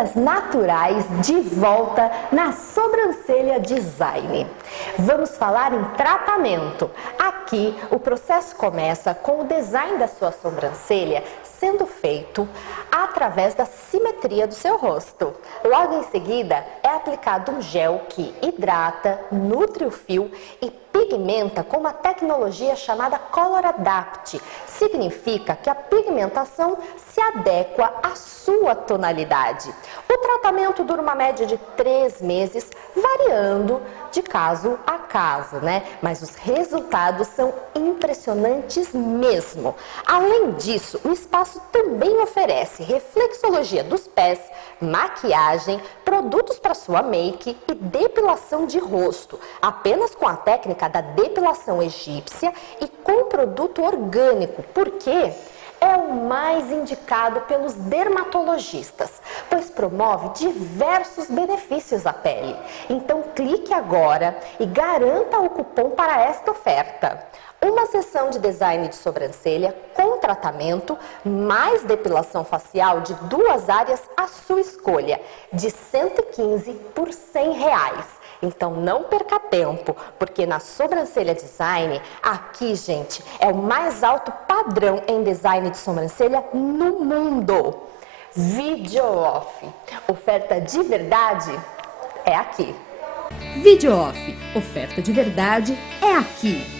sobrancelhas naturais de volta na Sobrancelha Design. Vamos falar em tratamento. Aqui o processo começa com o design da sua sobrancelha sendo feito através da simetria do seu rosto. Logo em seguida é aplicado um gel que hidrata, nutre o fio e pigmenta com uma tecnologia chamada Color Adapt. Significa que a pigmentação se adequa à sua tonalidade. O tratamento dura uma média de 3 meses, variando de caso a caso, né? Mas os resultados são impressionantes mesmo. Além disso, o espaço também oferece reflexologia dos pés, maquiagem, produtos para sua make e depilação de rosto, apenas com a técnica da depilação egípcia e com produto orgânico, porque é o mais indicado pelos dermatologistas, pois promove diversos benefícios à pele. Então clique agora e garanta o cupom para esta oferta. Uma sessão de design de sobrancelha com tratamento, mais depilação facial de 2 áreas à sua escolha, de 115 por R$100. Então não perca tempo, porque na Sobrancelha Design, aqui, gente, é o mais alto padrão em design de sobrancelha no mundo. Video Off, oferta de verdade é aqui. Video Off, oferta de verdade é aqui.